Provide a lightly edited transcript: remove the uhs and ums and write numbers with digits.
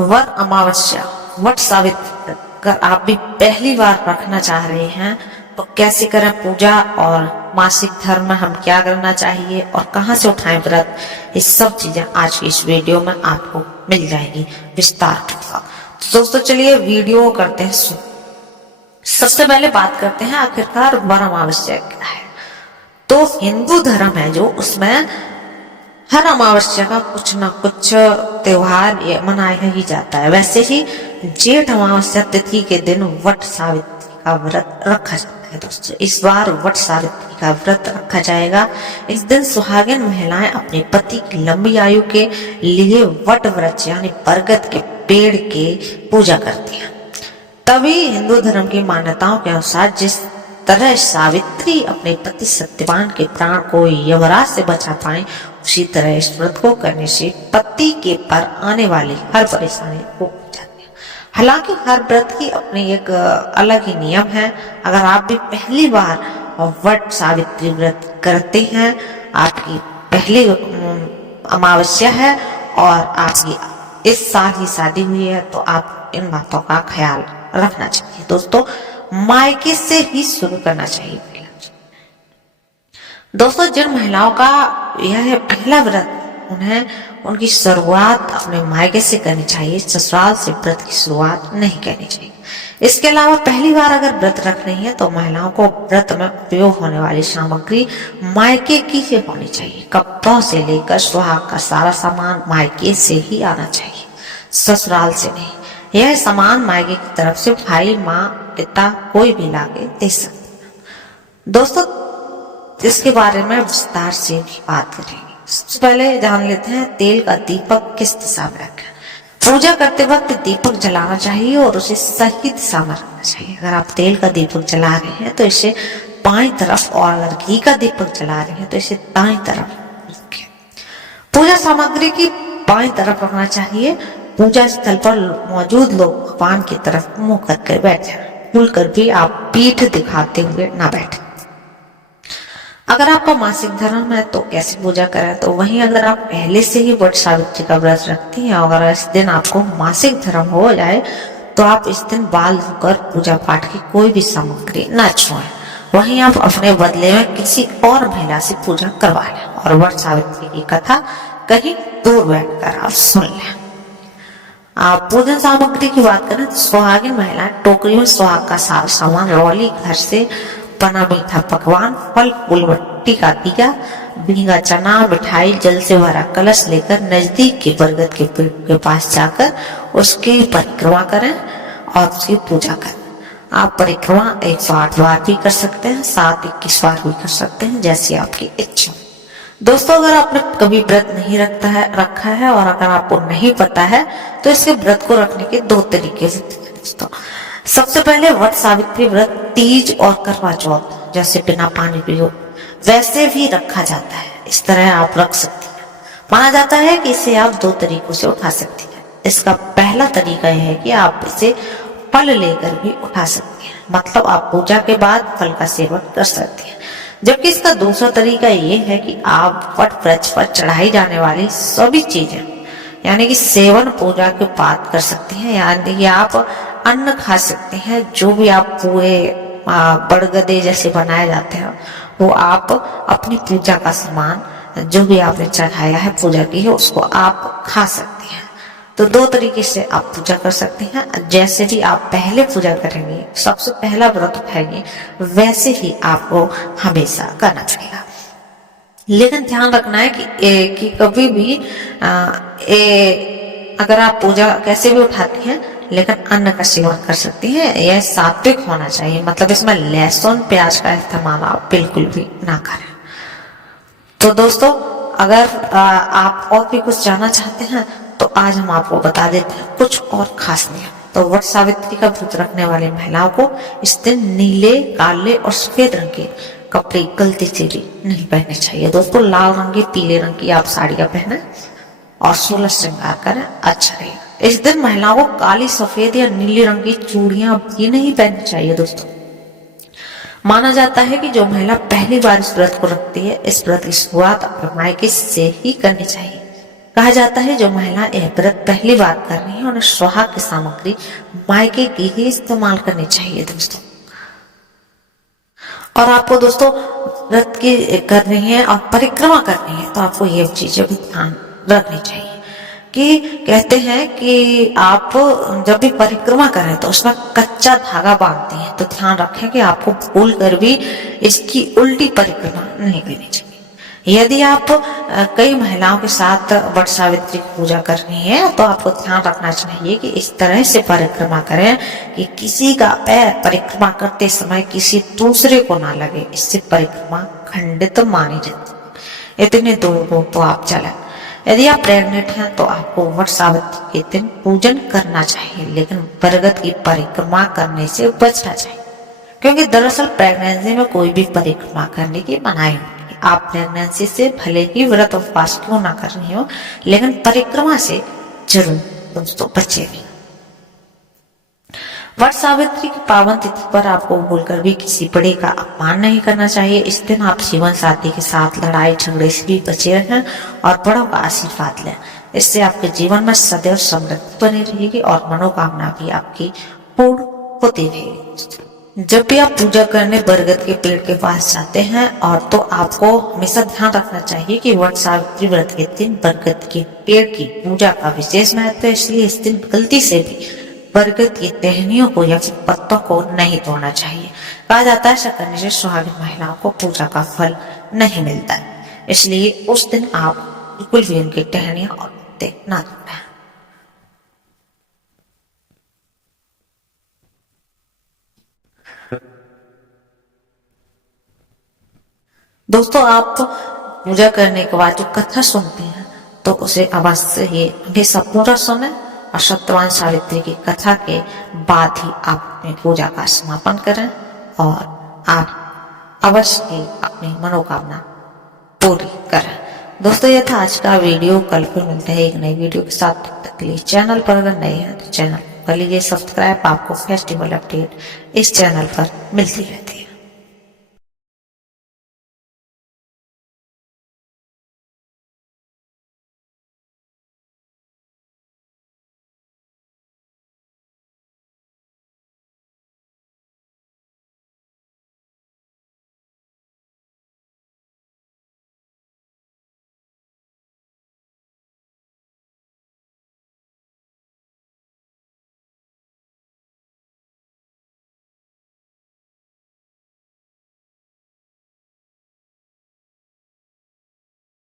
वर अमावस्या, वट सावित्री अगर आप भी पहली बार रखना चाह रहे हैं तो कैसे करें पूजा, और मासिक धर्म में हम क्या करना चाहिए और कहां से उठाएं व्रत, ये सब चीजें आज की इस वीडियो में आपको मिल जाएगी विस्तार पूर्वक। तो दोस्तों चलिए वीडियो करते हैं शुरू। सबसे पहले बात करते हैं आखिरकार वर अमावस्या क्या है। तो हिंदू धर्म है जो, उसमें हर अमावस्या का कुछ न कुछ त्योहार मनाया ही जाता है। वैसे ही जेठ अमावस्या तिथि के दिन वट सावित्री का व्रत रखा जाता है। दोस्तों इस बार वट सावित्री का व्रत रखा जाएगा। इस दिन सुहागिन महिलाएं अपने पति की लंबी आयु के लिए वट वृक्ष यानी बरगद के पेड़ के पूजा करती हैं। तभी हिंदू धर्म की मान्यताओं के अनुसार जिस तरह सावित्री अपने पति सत्यवान के प्राण को यमराज से बचा पाए, उसी तरह इस व्रत को करने से पति के पर आने वाली हर परेशानी को जाती है। हालांकि हर व्रत की अपनी एक अलग ही नियम है। अगर आप भी पहली बार वट सावित्री व्रत करते हैं, आपकी पहली अमावस्या है और आपकी इस साल ही शादी हुई है, तो आप इन बातों का ख्याल रखना चाहिए। दोस्तों मायके से ही शुरू करना चाहिए। दोस्तों जिन महिलाओं का यह पहला व्रत, उन्हें उनकी शुरुआत अपने मायके से करनी चाहिए। ससुराल से व्रत की शुरुआत नहीं करनी चाहिए। इसके अलावा पहली बार अगर व्रत रख रही है तो महिलाओं को व्रत में उपयोग होने वाली सामग्री मायके की ही होनी चाहिए। कपड़ों से लेकर सुहाग का सारा सामान मायके से ही आना चाहिए, ससुराल से नहीं। यह सामान मायके की तरफ से भाई, माँ, पिता कोई भी लाके दे सकते हैं। दोस्तों इसके बारे में विस्तार से भी बात करेंगे। सबसे पहले जान लेते हैं तेल का दीपक किस दिशा में रखें। पूजा करते वक्त दीपक जलाना चाहिए और उसे सही दिशा में रखना चाहिए। अगर आप तेल का दीपक जला रहे हैं तो इसे बाईं तरफ, और अगर घी का दीपक जला रहे हैं तो इसे दाईं तरफ रखें। पूजा सामग्री की बाईं तरफ रखना चाहिए। पूजा स्थल पर मौजूद लोग भगवान की तरफ मुंह करके बैठे, खुलकर भी आप पीठ दिखाते हुए ना बैठे। अगर आपका मासिक धर्म है तो कैसे पूजा करें, तो वहीं अगर आप पहले से ही वट सावित्री का व्रत रखती हैं और अगर इस दिन आपको मासिक धर्म हो जाए तो आप इस दिन बाल धोकर पूजा पाठ की कोई भी सामग्री न छुएं। वहीं आप अपने बदले में किसी और महिला से पूजा करवा लें और वट सावित्री की कथा कहीं दूर बैठकर आप सुन लें। आप पूजन सामग्री की बात करें तो सुहागिन महिलाएं टोकरी में सुहाग का सारा सामान, रौली, घर से बना मीठा पकवान, फल फूल, मिट्टी का दिया, भीगा चना, मिठाई, जल से भरा कलश लेकर नजदीक के बरगद के पेड़ के पास जाकर उसकी परिक्रमा करें और उसकी पूजा करें। आप परिक्रमा 108 बार भी कर सकते हैं, 721 बार भी कर सकते हैं, जैसी आपकी इच्छा। दोस्तों अगर आपने कभी व्रत नहीं रखा है और अगर आपको नहीं पता है तो इसके व्रत को रखने के दो तरीके होते हैं। दोस्तों सबसे पहले वट सावित्री व्रत तीज और करवा चौथ जैसे बिना पानी पिए वैसे भी रखा जाता है। इस तरह आप रख सकती हैं। माना जाता है कि इसे आप दो तरीकों से उठा सकती हैं। इसका पहला तरीका यह है कि आप इसे फल लेकर भी उठा सकती हैं, मतलब आप पूजा के बाद फल का सेवन कर सकती हैं। जबकि इसका दूसरा तरीका ये है कि आप वट वृक्ष पर चढ़ाई जाने वाली सभी चीजें यानी कि सेवन पूजा के बाद कर सकती हैं। यानी कि आप अन्न खा सकते हैं, जो भी आप पूरे बड़गदे जैसे बनाए जाते हैं वो आप अपनी पूजा का सामान जो भी आपने चढ़ाया है, पूजा की है, उसको आप खा सकते हैं। तो दो तरीके से आप पूजा कर सकते हैं। जैसे भी आप पहले पूजा करेंगे, सबसे पहला व्रत उठाएंगे, वैसे ही आपको हमेशा करना चाहिए। लेकिन ध्यान रखना है कि कभी भी अगर आप पूजा कैसे भी उठाती हैं लेकिन अन्न का सेवन कर सकती हैं। यह सात्विक होना चाहिए, मतलब इसमें लहसुन प्याज का इस्तेमाल आप बिल्कुल भी ना करें। तो दोस्तों अगर आप और भी कुछ जानना चाहते हैं तो आज हम आपको बता देते हैं कुछ और खास नियम। तो वट सावित्री का व्रत रखने वाली महिलाओं को इस दिन नीले, काले और सफेद रंग के कपड़े गलती से भी नहीं पहनने चाहिए। दोस्तों लाल रंग की, पीले रंग की आप साड़ियां पहने और 16 श्रृंगार करें, अच्छा रहेगा। इस दिन महिलाओं को काली, सफेद या नीले रंग की चूड़ियां भी नहीं पहननी चाहिए। दोस्तों माना जाता है कि जो महिला पहली बार इस व्रत को रखती है, इस व्रत की शुरुआत अपने मायके से ही करनी चाहिए। कहा जाता है जो महिला यह व्रत पहली बार कर रही है उन्हें सुहाग की सामग्री मायके की ही इस्तेमाल करनी चाहिए दोस्तों। और आपको दोस्तों व्रत की करनी है और परिक्रमा करनी है तो आपको ये चीजें भी ध्यान रखनी चाहिए कि कहते हैं कि आप जब भी परिक्रमा करें तो उसमें कच्चा धागा बांधते हैं तो ध्यान रखें कि आपको भूल कर भी इसकी उल्टी परिक्रमा नहीं करनी चाहिए। यदि आप कई महिलाओं के साथ वट सावित्री की पूजा करनी है तो आपको ध्यान रखना चाहिए कि इस तरह से परिक्रमा करें कि किसी का पैर परिक्रमा करते समय किसी दूसरे को ना लगे, इससे परिक्रमा खंडित मानी जाती है। इतने दूर तो आप चलें। यदि आप प्रेग्नेंट हैं तो आपको वट सावित्री के दिन पूजन करना चाहिए, लेकिन बरगद की परिक्रमा करने से बचना चाहिए, क्योंकि दरअसल प्रेगनेंसी में कोई भी परिक्रमा करने की मनाही होती है। आप प्रेगनेंसी से भले ही व्रत उपवास क्यों ना करनी हो, लेकिन परिक्रमा से जरूर दोस्तों बचेगी। वट सावित्री की पावन तिथि पर आपको भूलकर भी किसी बड़े का अपमान नहीं करना चाहिए। इस दिन आप जीवन साथी के साथ लड़ाई झगड़े से भी बचे रहें और बड़ों का आशीर्वाद लें। इससे आपके जीवन में सदैव समृद्धि बनी रहेगी और मनोकामना भी आपकी पूर्ण होती रहेगी। जब भी आप पूजा करने बरगद के पेड़ के पास जाते हैं और तो आपको हमेशा ध्यान रखना चाहिए कि वट सावित्री व्रत के दिन बरगद के पेड़ की पूजा का विशेष महत्व है, इसलिए इस दिन गलती से भी बरगद की टहनियों को या फिर पत्तों को नहीं तोड़ना चाहिए। कहा जाता है ऐसा करने से सुहागिन महिलाओं को पूजा का फल नहीं मिलता है, इसलिए उस दिन आप बिल्कुल भी उनकी टहनियां और पत्ते ना तोड़ें। दोस्तों आप पूजा करने के बाद जो कथा सुनते हैं तो उसे अवश्य ही हमेशा पूरा सुने और सत्यवान सावित्री की कथा के बाद ही आप अपनी पूजा का समापन करें और आप अवश्य ही अपनी मनोकामना पूरी करें। दोस्तों ये था आज का वीडियो। कल फिर मिलते हैं एक नई वीडियो के साथ। तब तक के लिए चैनल पर अगर नए हैं तो चैनल कर लीजिए सब्सक्राइब। आपको फेस्टिवल अपडेट इस चैनल पर मिलती रहती है।